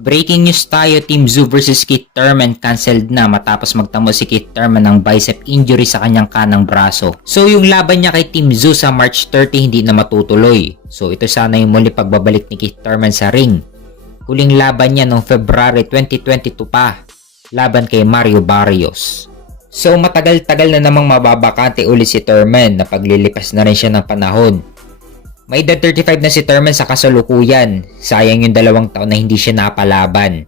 Breaking news tayo, Team Zoo versus Keith Thurman cancelled na matapos magtamo si Keith Thurman ng bicep injury sa kanyang kanang braso. So yung laban niya kay Team Zoo sa March 30 hindi na matutuloy. So ito sana yung muli pagbabalik ni Keith Thurman sa ring. Huling laban niya noong February 2022 pa, laban kay Mario Barrios. So matagal-tagal na namang mababakante ulit si Thurman na paglilipas na rin siya ng panahon. May edad 35 na si Thurman sa kasalukuyan. Sayang yung 2 taon na hindi siya napalaban.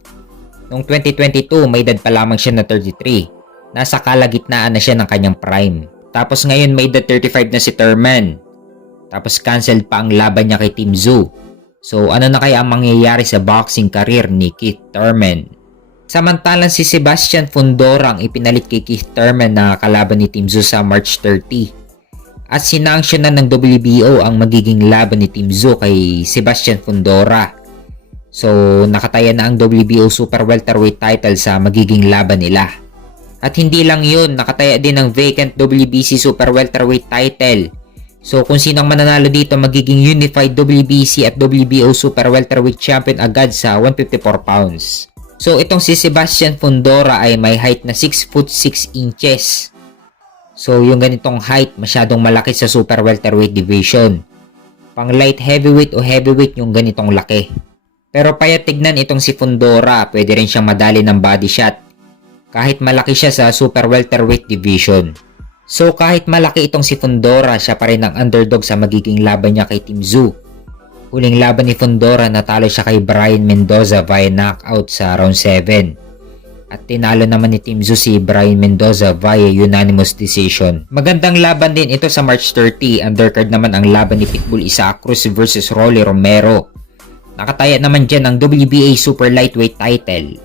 Noong 2022, may edad pa lamang siya na 33. Nasa kalagitnaan na siya ng kanyang prime. Tapos ngayon may edad 35 na si Thurman. Tapos cancelled pa ang laban niya kay Team Zoo. So ano na kaya ang mangyayari sa boxing career ni Keith Thurman? Samantalang si Sebastian Fundora ang ipinalit kay Keith Thurman na kalaban ni Team Zoo sa March 30. At sinanksyonan ng WBO ang magiging laban ni Team Zoo kay Sebastian Fundora. So nakataya na ang WBO Super Welterweight title sa magiging laban nila. At hindi lang yun, nakataya din ang vacant WBC Super Welterweight title. So kung sinong mananalo dito magiging unified WBC at WBO Super Welterweight Champion agad sa 154 pounds. So itong si Sebastian Fundora ay may height na 6 foot 6 inches. So yung ganitong height masyadong malaki sa super welterweight division. Pang light heavyweight o heavyweight yung ganitong laki. Pero payat tignan itong si Fundora, pwede rin siyang madali ng body shot. Kahit malaki siya sa super welterweight division. So kahit malaki itong si Fundora, siya pa rin ang underdog sa magiging laban niya kay Team Zoo. Huling laban ni Fundora, natalo siya kay Brian Mendoza via knockout sa round 7. At tinalo naman ni Team Zoo si Brian Mendoza via unanimous decision. Magandang laban din ito sa March 30. Undercard naman ang laban ni Pitbull Isaac Cruz versus Rolly Romero. Nakataya naman dyan ang WBA Super Lightweight title.